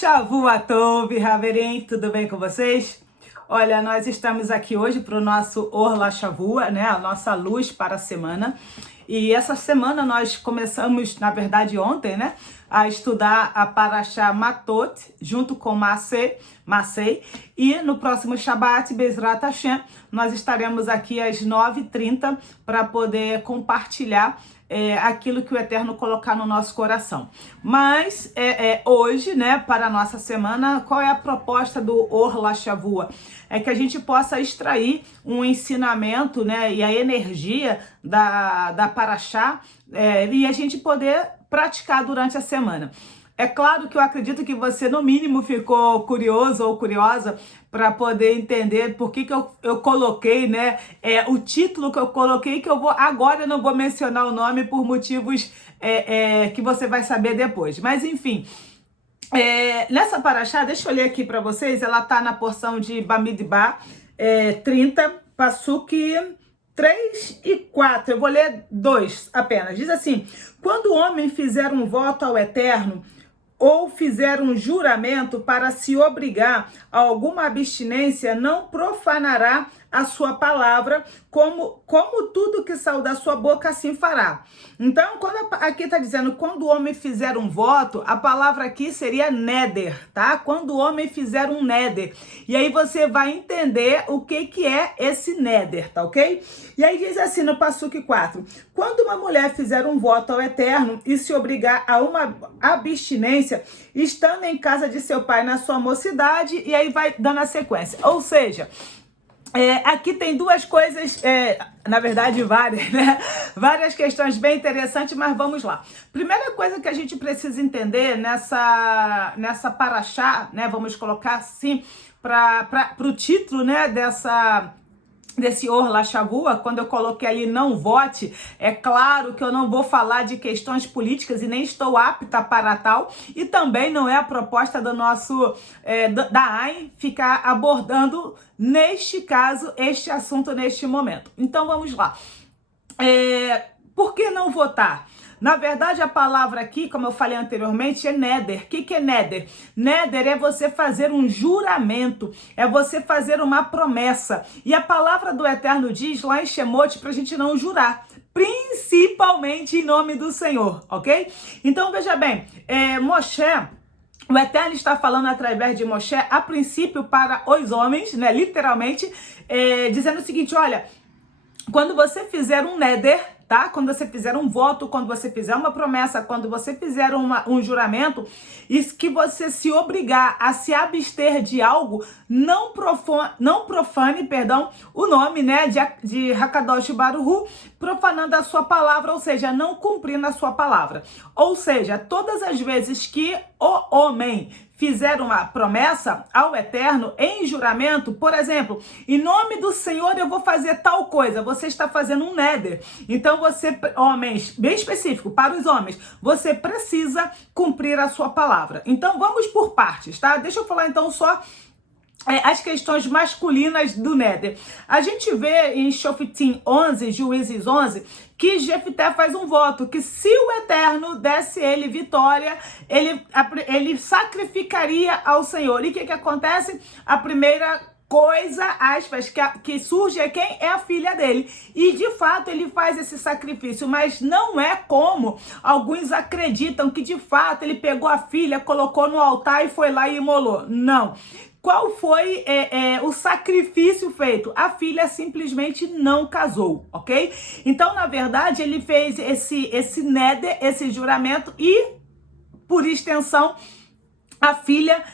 Shavua Tov, Haverim, tudo bem com vocês? Olha, nós estamos aqui hoje para o nosso Orla Shavua, né? A nossa luz para a semana. E essa semana nós começamos, na verdade ontem, né? A estudar a Parashá Matot, junto com Masei. E no próximo Shabbat, Bezrat Hashem, nós estaremos aqui às 9h30 para poder compartilhar aquilo que o Eterno colocar no nosso coração. Mas hoje, né, para a nossa semana, qual é a proposta do Orla Shavua? É que a gente possa extrair um ensinamento, né, e a energia da Parashá, e a gente poder praticar durante a semana. É claro que eu acredito que você, no mínimo, ficou curioso ou curiosa para poder entender por que eu coloquei, né, o título que eu coloquei, que agora eu não vou mencionar o nome por motivos que você vai saber depois. Mas, enfim, nessa paraxá, deixa eu ler aqui para vocês, ela está na porção de Bamidbar 30, Passuque 3 e 4, eu vou ler 2 apenas. Diz assim: quando o homem fizer um voto ao Eterno, ou fizer um juramento para se obrigar a alguma abstinência, não profanará a sua palavra, como tudo que saiu da sua boca, assim fará. Então, quando aqui está dizendo, quando o homem fizer um voto, a palavra aqui seria neder, tá? Quando o homem fizer um neder. E aí você vai entender o que é esse neder, tá ok? E aí diz assim no Passuque 4, quando uma mulher fizer um voto ao Eterno e se obrigar a uma abstinência, estando em casa de seu pai na sua mocidade, e aí vai dando a sequência. Ou seja, aqui tem duas coisas, na verdade várias, né? Várias questões bem interessantes, mas vamos lá. Primeira coisa que a gente precisa entender nessa paraxá, né? Vamos colocar assim, para o título, né? Desse Orla Shavua, quando eu coloquei ali não vote, é claro que eu não vou falar de questões políticas e nem estou apta para tal, e também não é a proposta do nosso, da AIN, ficar abordando, neste caso, este assunto neste momento. Então vamos lá. Por que não votar? Na verdade, a palavra aqui, como eu falei anteriormente, é neder. O que é neder? Neder é você fazer um juramento, é você fazer uma promessa. E a palavra do Eterno diz lá em Shemot para a gente não jurar, principalmente em nome do Senhor, ok? Então, veja bem, Moshe... O Eterno está falando através de Moshe, a princípio para os homens, né, literalmente, dizendo o seguinte, olha, quando você fizer um neder, tá? Quando você fizer um voto, quando você fizer uma promessa, quando você fizer um juramento, isso que você se obrigar a se abster de algo, não profane, o nome, né, de Hakadosh Baruhu, profanando a sua palavra, ou seja, não cumprindo a sua palavra. Ou seja, todas as vezes que o homem fizer uma promessa ao Eterno em juramento, por exemplo, em nome do Senhor eu vou fazer tal coisa, você está fazendo um neder. Então você, homens, bem específico, para os homens, você precisa cumprir a sua palavra. Então vamos por partes, tá? Deixa eu falar então só as questões masculinas do neder. A gente vê em Shoftim 11, Juízes 11, que Jefté faz um voto, que se o Eterno desse ele vitória, ele sacrificaria ao Senhor. E o que acontece? A primeira coisa, aspas, que surge quem? É a filha dele. E de fato ele faz esse sacrifício, mas não é como alguns acreditam que de fato ele pegou a filha, colocou no altar e foi lá e imolou. Não. Qual foi o sacrifício feito? A filha simplesmente não casou, ok? Então, na verdade, ele fez esse neder, esse juramento e, por extensão, a filha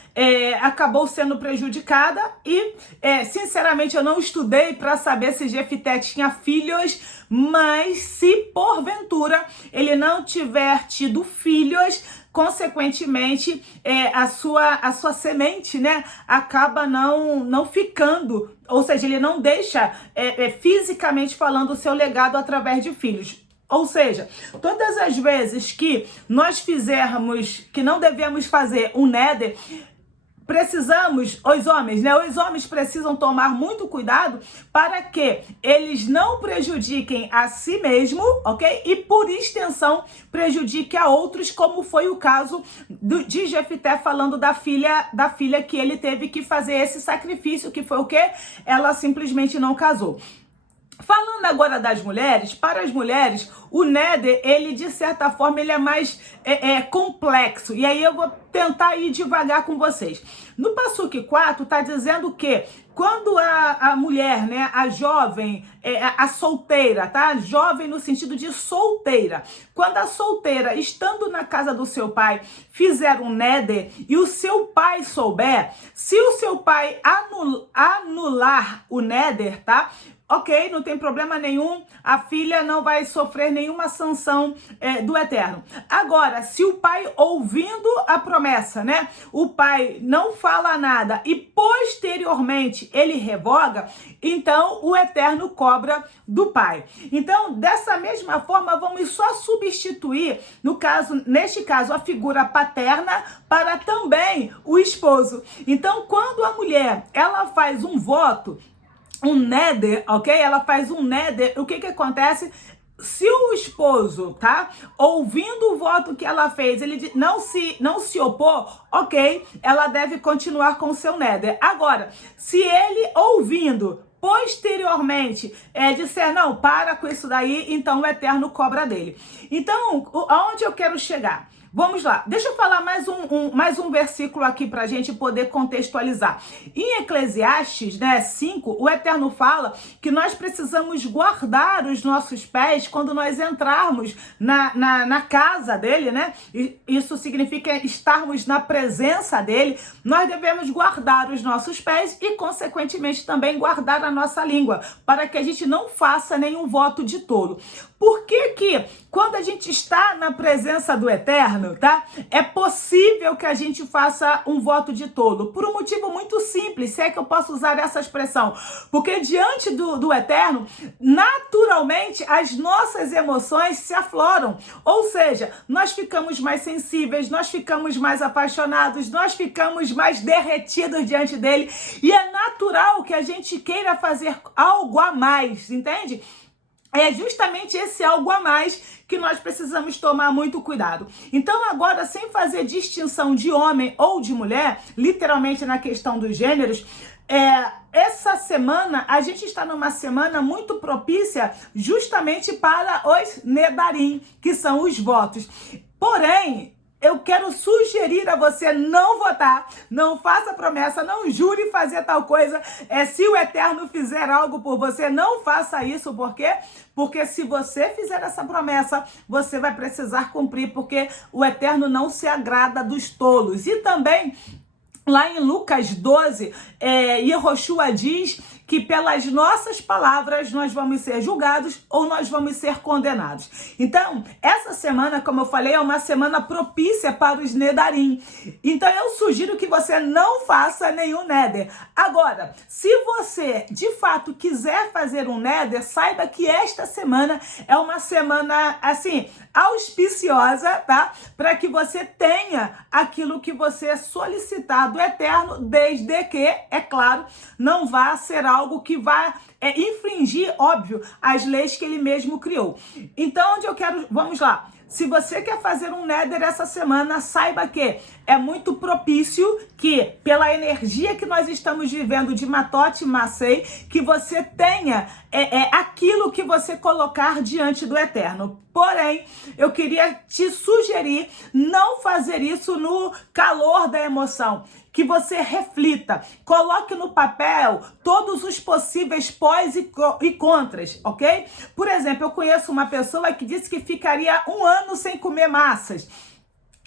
acabou sendo prejudicada e, sinceramente, eu não estudei para saber se Jefté tinha filhos, mas se, porventura, ele não tiver tido filhos, consequentemente, a sua semente, né, acaba não ficando, ou seja, ele não deixa, fisicamente falando, o seu legado através de filhos. Ou seja, todas as vezes que nós fizermos, que não devemos fazer um neder, precisamos, os homens, né? Os homens precisam tomar muito cuidado para que eles não prejudiquem a si mesmo, ok? E por extensão prejudiquem a outros, como foi o caso de Jefté, falando da filha que ele teve que fazer esse sacrifício, que foi o quê? Ela simplesmente não casou. Falando agora das mulheres, para as mulheres, o Néder, ele de certa forma, ele é mais complexo. E aí eu vou tentar ir devagar com vocês. No Passuque 4, está dizendo que quando a mulher, né, a jovem, a solteira, tá? Jovem no sentido de solteira. Quando a solteira, estando na casa do seu pai, fizer um Néder e o seu pai souber, se o seu pai anular o Néder, tá? Ok, não tem problema nenhum, a filha não vai sofrer nenhuma sanção do Eterno. Agora, se o pai, ouvindo a promessa, né, o pai não fala nada e posteriormente ele revoga, então o Eterno cobra do pai. Então, dessa mesma forma, vamos só substituir, neste caso, a figura paterna para também o esposo. Então, quando a mulher, ela faz um voto, um Néder, ok? Ela faz um Néder, o que acontece? Se o esposo, tá, ouvindo o voto que ela fez, ele não se opor, ok, ela deve continuar com o seu Néder. Agora, se ele ouvindo posteriormente disser, não, para com isso daí, então o Eterno cobra dele. Então, aonde eu quero chegar? Vamos lá, deixa eu falar mais um versículo aqui para a gente poder contextualizar. Em Eclesiastes, né, 5, o Eterno fala que nós precisamos guardar os nossos pés quando nós entrarmos na casa dele, né? Isso significa estarmos na presença dele. Nós devemos guardar os nossos pés e, consequentemente, também guardar a nossa língua, para que a gente não faça nenhum voto de tolo. Por que quando a gente está na presença do Eterno, tá? É possível que a gente faça um voto de tolo? Por um motivo muito simples, se é que eu posso usar essa expressão. Porque diante do Eterno, naturalmente, as nossas emoções se afloram. Ou seja, nós ficamos mais sensíveis, nós ficamos mais apaixonados, nós ficamos mais derretidos diante dele. E é natural que a gente queira fazer algo a mais, entende? É justamente esse algo a mais que nós precisamos tomar muito cuidado. Então agora, sem fazer distinção de homem ou de mulher, literalmente na questão dos gêneros, essa semana, a gente está numa semana muito propícia justamente para os Nedarim, que são os votos. Porém, eu quero sugerir a você não votar, não faça promessa, não jure fazer tal coisa. Se o Eterno fizer algo por você, não faça isso. Por quê? Porque se você fizer essa promessa, você vai precisar cumprir, porque o Eterno não se agrada dos tolos. E também, lá em Lucas 12, Yehoshua diz que pelas nossas palavras nós vamos ser julgados ou nós vamos ser condenados. Então, essa semana, como eu falei, é uma semana propícia para os Nedarim. Então, eu sugiro que você não faça nenhum Néder. Agora, se você, de fato, quiser fazer um Néder, saiba que esta semana é uma semana, assim, auspiciosa, tá? Para que você tenha aquilo que você solicitar do Eterno, desde que, é claro, não vá ser algo que vá infringir, óbvio, as leis que ele mesmo criou. Então, onde eu quero... Vamos lá. Se você quer fazer um Néder essa semana, saiba que é muito propício que, pela energia que nós estamos vivendo de Matote e Macei, que você tenha aquilo que você colocar diante do Eterno. Porém, eu queria te sugerir não fazer isso no calor da emoção. Que você reflita, coloque no papel todos os possíveis pós e contras, ok? Por exemplo, eu conheço uma pessoa que disse que ficaria 1 ano sem comer massas.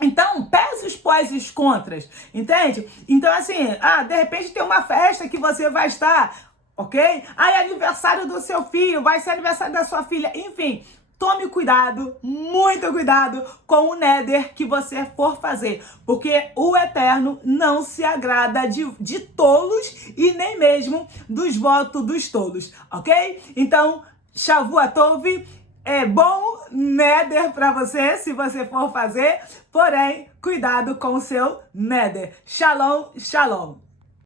Então, pese os pós e os contras, entende? Então, assim, de repente tem uma festa que você vai estar, ok? É aniversário do seu filho, vai ser aniversário da sua filha, enfim... Tome cuidado, muito cuidado com o Néder que você for fazer, porque o Eterno não se agrada de tolos e nem mesmo dos votos dos tolos, ok? Então, Shavua Tov, É bom neder para você, se você for fazer, porém, cuidado com o seu neder. Shalom, shalom.